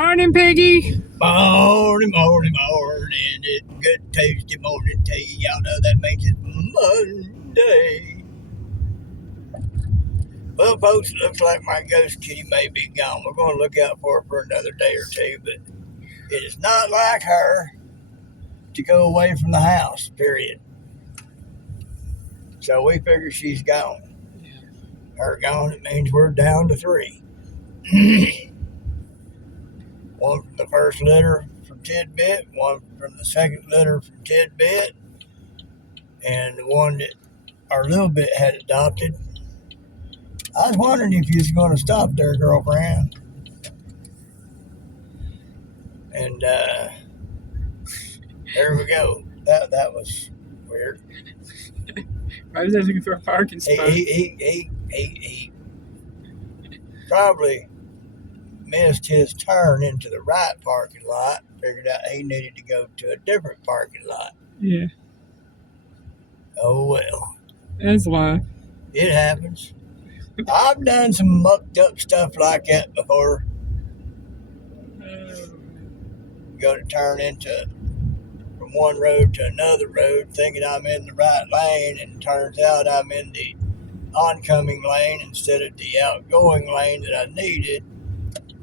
Morning, Piggy. Morning. It's good Tuesday morning to you. Y'all know that means it's Monday. Well, folks, it looks like my ghost kitty may be gone. We're going to look out for her for another day or two, but it is not like her to go away from the house, period. So we figure she's gone. Her gone, it means we're down to 3. One from the first litter from Tidbit, one from the second litter from Tidbit, and the one that our little bit had adopted. I was wondering if you was going to stop there, girlfriend. And there we go. That was weird. I was looking for a parking spot. He probably missed his turn into the right parking lot. Figured out he needed to go to a different parking lot. Yeah. Oh well. That's why. It happens. I've done some mucked up stuff like that before. Go to turn from one road to another road, thinking I'm in the right lane, and turns out I'm in the oncoming lane instead of the outgoing lane that I needed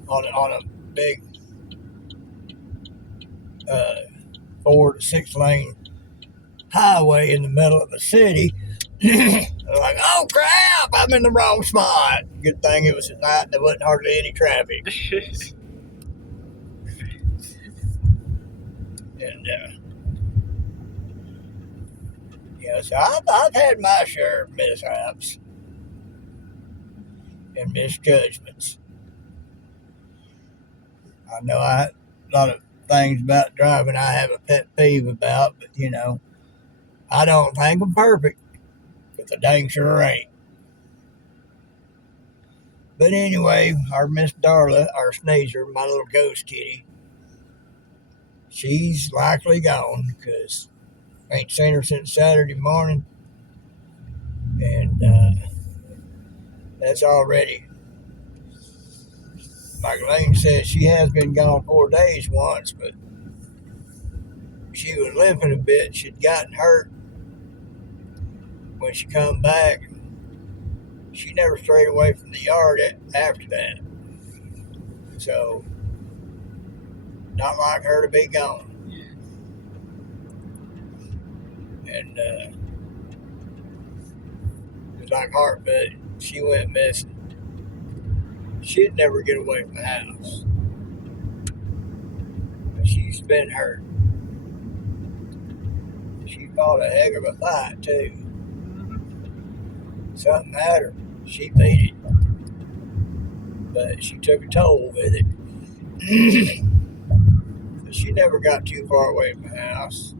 on a big 4 to 6 lane highway in the middle of the city. Like, oh crap, I'm in the wrong spot. Good thing it was at night and there wasn't hardly any traffic. And so I've had my share of mishaps and misjudgments. I know a lot of things about driving I have a pet peeve about, but I don't think I'm perfect, but the dang sure ain't. But anyway, our Miss Darla, our sneezer, my little ghost kitty, she's likely gone because I ain't seen her since Saturday morning. And that's already, like Lane says, she has been gone 4 days once, but she was limping a bit. She'd gotten hurt when she come back. She never strayed away from the yard after that. So, not like her to be gone. And it's like Heartbeat, she went missing. She'd never get away from the house. But she's been hurt. She fought a heck of a fight, too. Something had her. She beat it. But she took a toll with it. But she never got too far away from the house.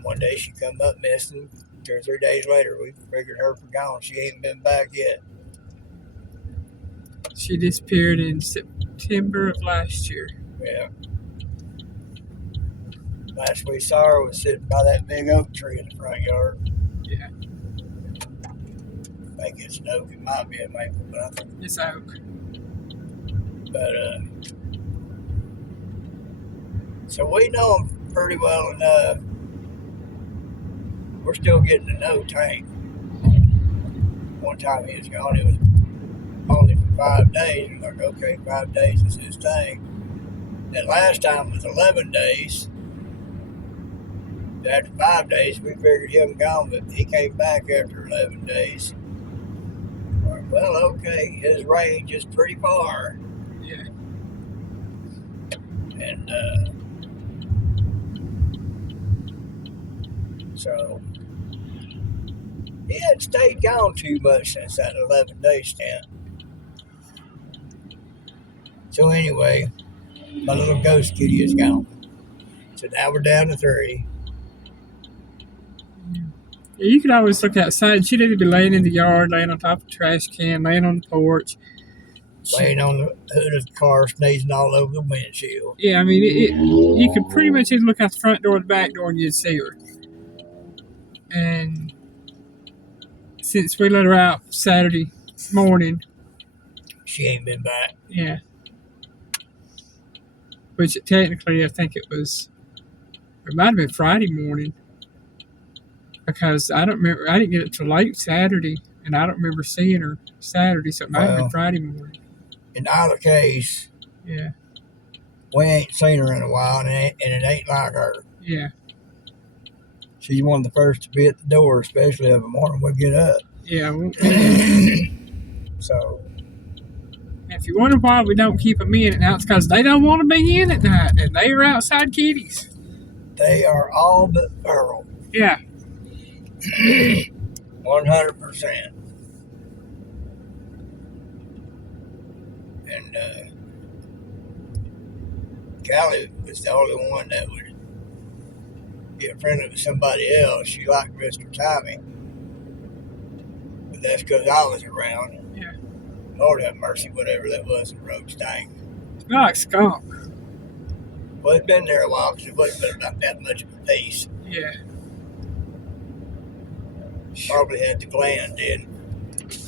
One day she come up missing. 2 or 3 days later, we figured her for gone. She ain't been back yet. She disappeared in September of last year. Yeah. Last we saw her was sitting by that big oak tree in the front yard. Yeah. I think it's an oak. It might be a maple, but I think it's oak. But so we know them pretty well enough. We're still getting to know Tank. One time he was gone, it was only for 5 days. We're like, okay, 5 days is his thing. That last time was 11 days. After 5 days, we figured him gone, but he came back after 11 days. Like, well, okay, his range is pretty far. Yeah. And so he hadn't stayed gone too much since that 11-day stint. So anyway, my little ghost kitty is gone. So now we're down to 3. Yeah, you could always look outside. She'd either be laying in the yard, laying on top of the trash can, laying on the porch. Laying on the hood of the car, sneezing all over the windshield. Yeah, I mean, you could pretty much either look out the front door or the back door and you'd see her. And since we let her out Saturday morning, She ain't been back. Yeah. Which technically, I think it might have been Friday morning because I don't remember. I didn't get it till late Saturday, and I don't remember seeing her Saturday, so it might have been Well, Friday morning. in either case, Yeah. we ain't seen her in a while, and it ain't like her. Yeah. She's one of the first to be at the door, especially of the morning we get up. Yeah. So, If you wonder why we don't keep them in at night, it's because they don't want to be in at night, and they are outside kitties. they are all but feral. Yeah. 100%. And Callie was the only one that would get friendly with somebody else. She liked Mr. Tommy. But that's because I was around. Yeah. Lord have mercy, whatever that was in Road Stank. It's not like skunk. Well, it's been there a while because it wasn't been about that much of a piece. Yeah. Probably had the gland in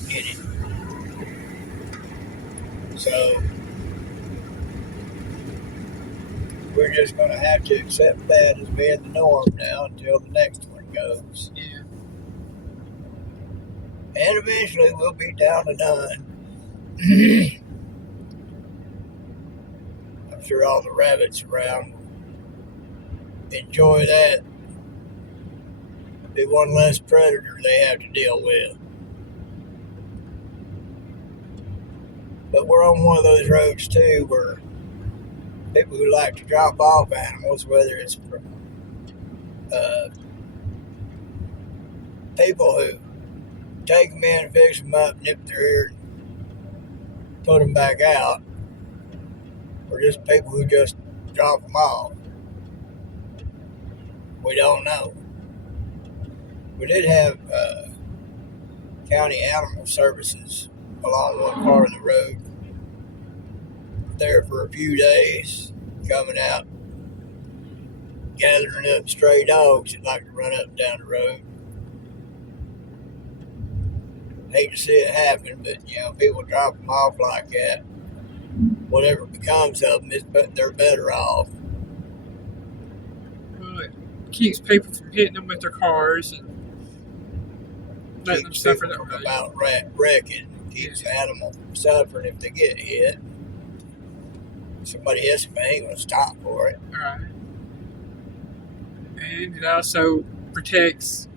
it. So, we're just going to have to accept that as being the norm now until the next one goes. Yeah. And eventually we'll be down to none. I'm sure all the rabbits around enjoy that. Be one less predator they have to deal with. But we're on one of those roads too where people who like to drop off animals, whether it's people who take them in, fix them up, nip their ear, put them back out, or just people who just drop them off. We don't know. We did have county animal services along one part of the road there for a few days, coming out, gathering up stray dogs that like to run up and down the road. Hate to see it happen, but people drop them off like that. Whatever becomes of them, they're better off. Well, it keeps people from hitting them with their cars and letting them suffer that way. About wrecking, keeps the animal from suffering if they get hit. Somebody hits them, they ain't gonna stop for it. All right. And it also protects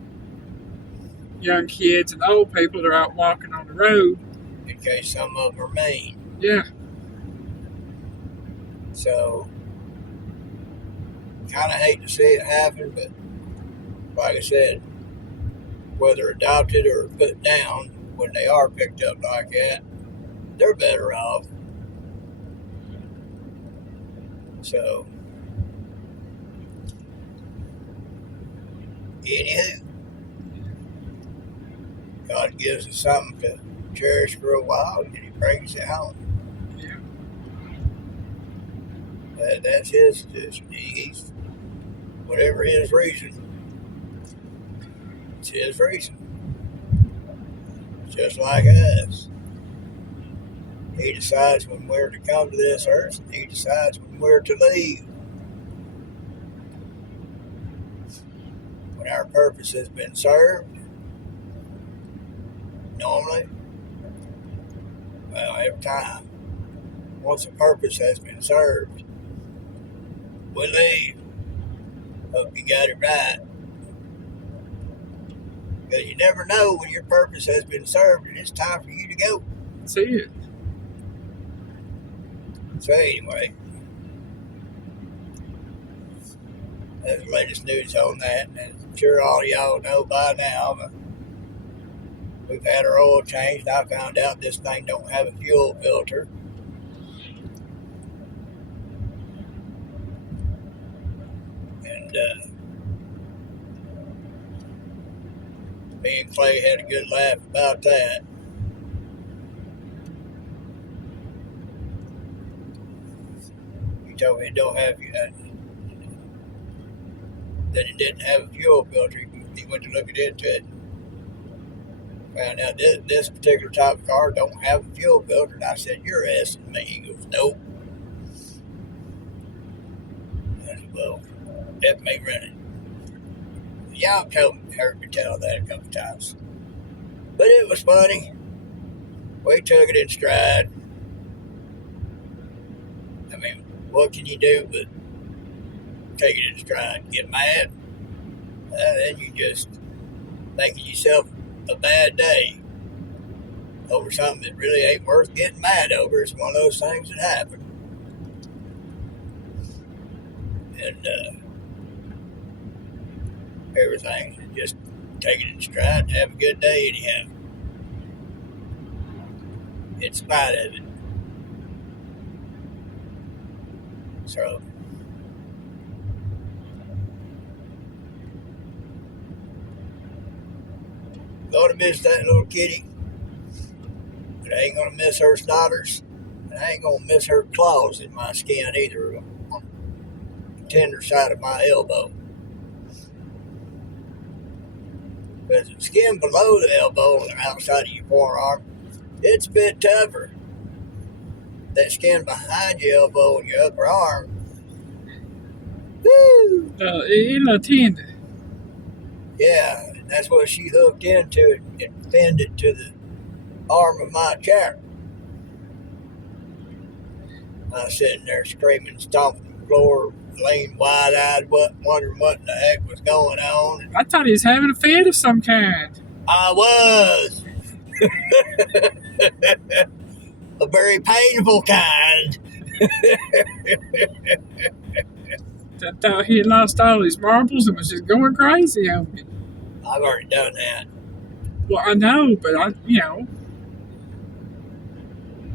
young kids and old people that are out walking on the road. In case some of them are mean. Yeah. So, kind of hate to see it happen, but like I said, whether adopted or put down, when they are picked up like that, they're better off. So, anywho, God gives us something to cherish for a while, and He brings it home. Yeah. That's His decision. He's whatever His reason. It's His reason. Just like us. He decides when we're to come to this earth, and He decides when we're to leave. When our purpose has been served, normally, well, every time, once a purpose has been served, we leave. Hope you got it right. Because you never know when your purpose has been served and it's time for you to go. See it. So anyway, that's the latest news on that. And I'm sure all y'all know by now, but we've had our oil changed. I found out this thing don't have a fuel filter. And me and Clay had a good laugh about that. He told me it don't have that it didn't have a fuel filter. He went to look at it. Found out this particular type of car don't have a fuel filter. And I said, "You're asking me." He goes, "Nope." I said, "Well, let me run it." Y'all heard me tell that a couple times. But it was funny. We took it in stride. I mean, what can you do but take it in stride? Get mad? Then you just making yourself a bad day over something that really ain't worth getting mad over. It's one of those things that happen. And everything, just take it in stride and have a good day anyhow. In spite of it. So, gonna miss that little kitty, but I ain't gonna miss her snotters, and I ain't gonna miss her claws in my skin either, on the tender side of my elbow. Because the skin below the elbow and the outside of your forearm, it's a bit tougher. That skin behind your elbow and your upper arm, woo! It's a little tender. Yeah, and that's what she hooked into and pinned it to the arm of my chair. I was sitting there screaming, stomping the floor, laying wide-eyed, wondering what in the heck was going on. I thought he was having a fit of some kind. I was. A very painful kind. I thought he had lost all his marbles and was just going crazy on me. I've already done that. Well, I know, but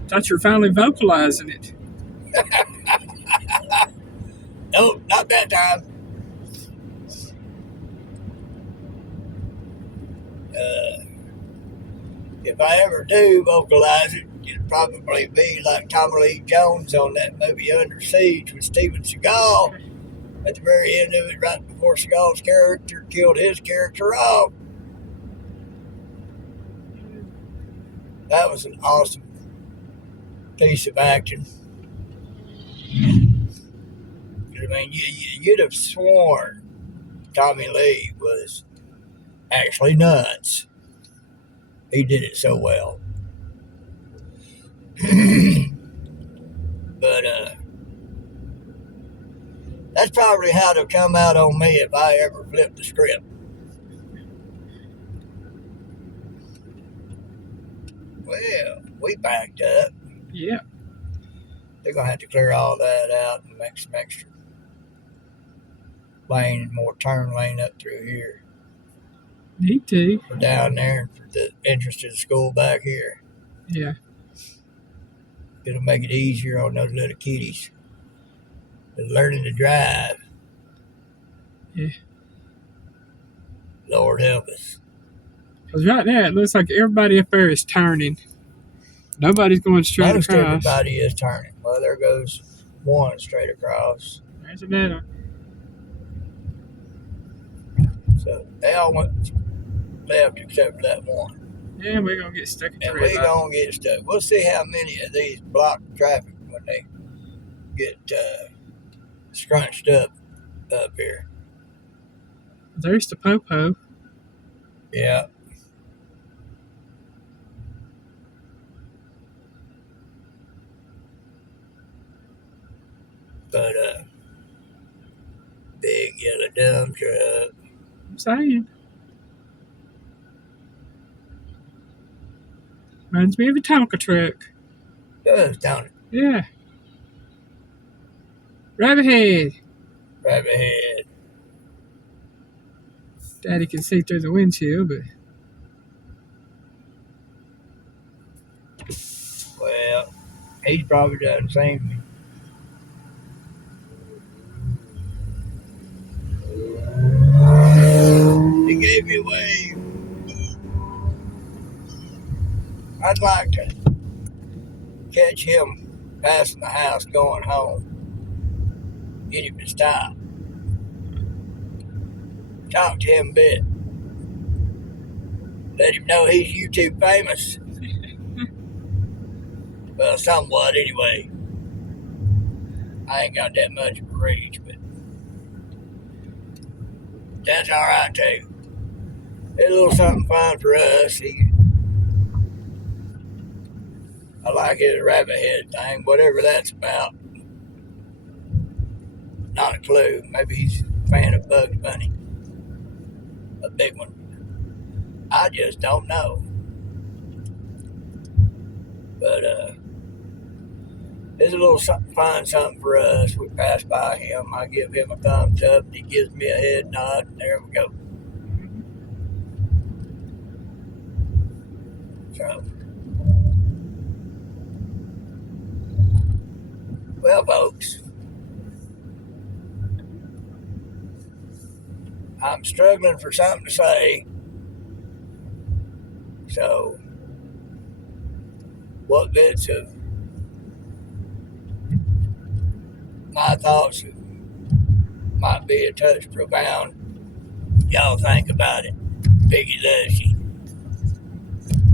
thought you were finally vocalizing it. Nope, not that time. If I ever do vocalize it, it'll probably be like Tommy Lee Jones on that movie Under Siege with Steven Seagal. At the very end of it, right before Seagal's character killed his character off. That was an awesome piece of action. I mean, you'd have sworn Tommy Lee was actually nuts. He did it so well. But that's probably how it'll come out on me if I ever flip the script. Well, we backed up. Yeah. They're going to have to clear all that out and make some extra lane and more turn lane up through here. Need to. For down there and for the entrance to the school back here. Yeah. It'll make it easier on those little kiddies. They're learning to drive. Yeah. Lord help us. Because right now it looks like everybody up there is turning. Nobody's going straight Most across. everybody is turning. Well, there goes one straight across. There's another. So they all went left except for that one. Yeah, we're going to get stuck at the And red we're light. going to get stuck. We'll see how many of these block traffic when they get scrunched up here. There's the Popo. Yeah. But big yellow dump truck. I'm saying. Reminds me of a Tonka truck. Does, don't it? Yeah. Rabbit head. Rabbit head. Daddy can see through the windshield, but Well, he's probably done the same. He gave me a wave. I'd like to catch him passing the house going home. Get him to stop. Talk to him a bit. Let him know he's YouTube famous. Well, somewhat anyway. I ain't got that much of a reach, but that's all right too. It's a little something fun for us. I like his rabbit head thing, whatever that's about. Not a clue. Maybe he's a fan of Bugs Bunny. A big one. I just don't know. But it's a little something for us. We pass by him. I give him a thumbs up. And he gives me a head nod. And there we go. So, well, folks, I'm struggling for something to say. So, what bits of my thoughts might be a touch profound, y'all think about it. Piggy's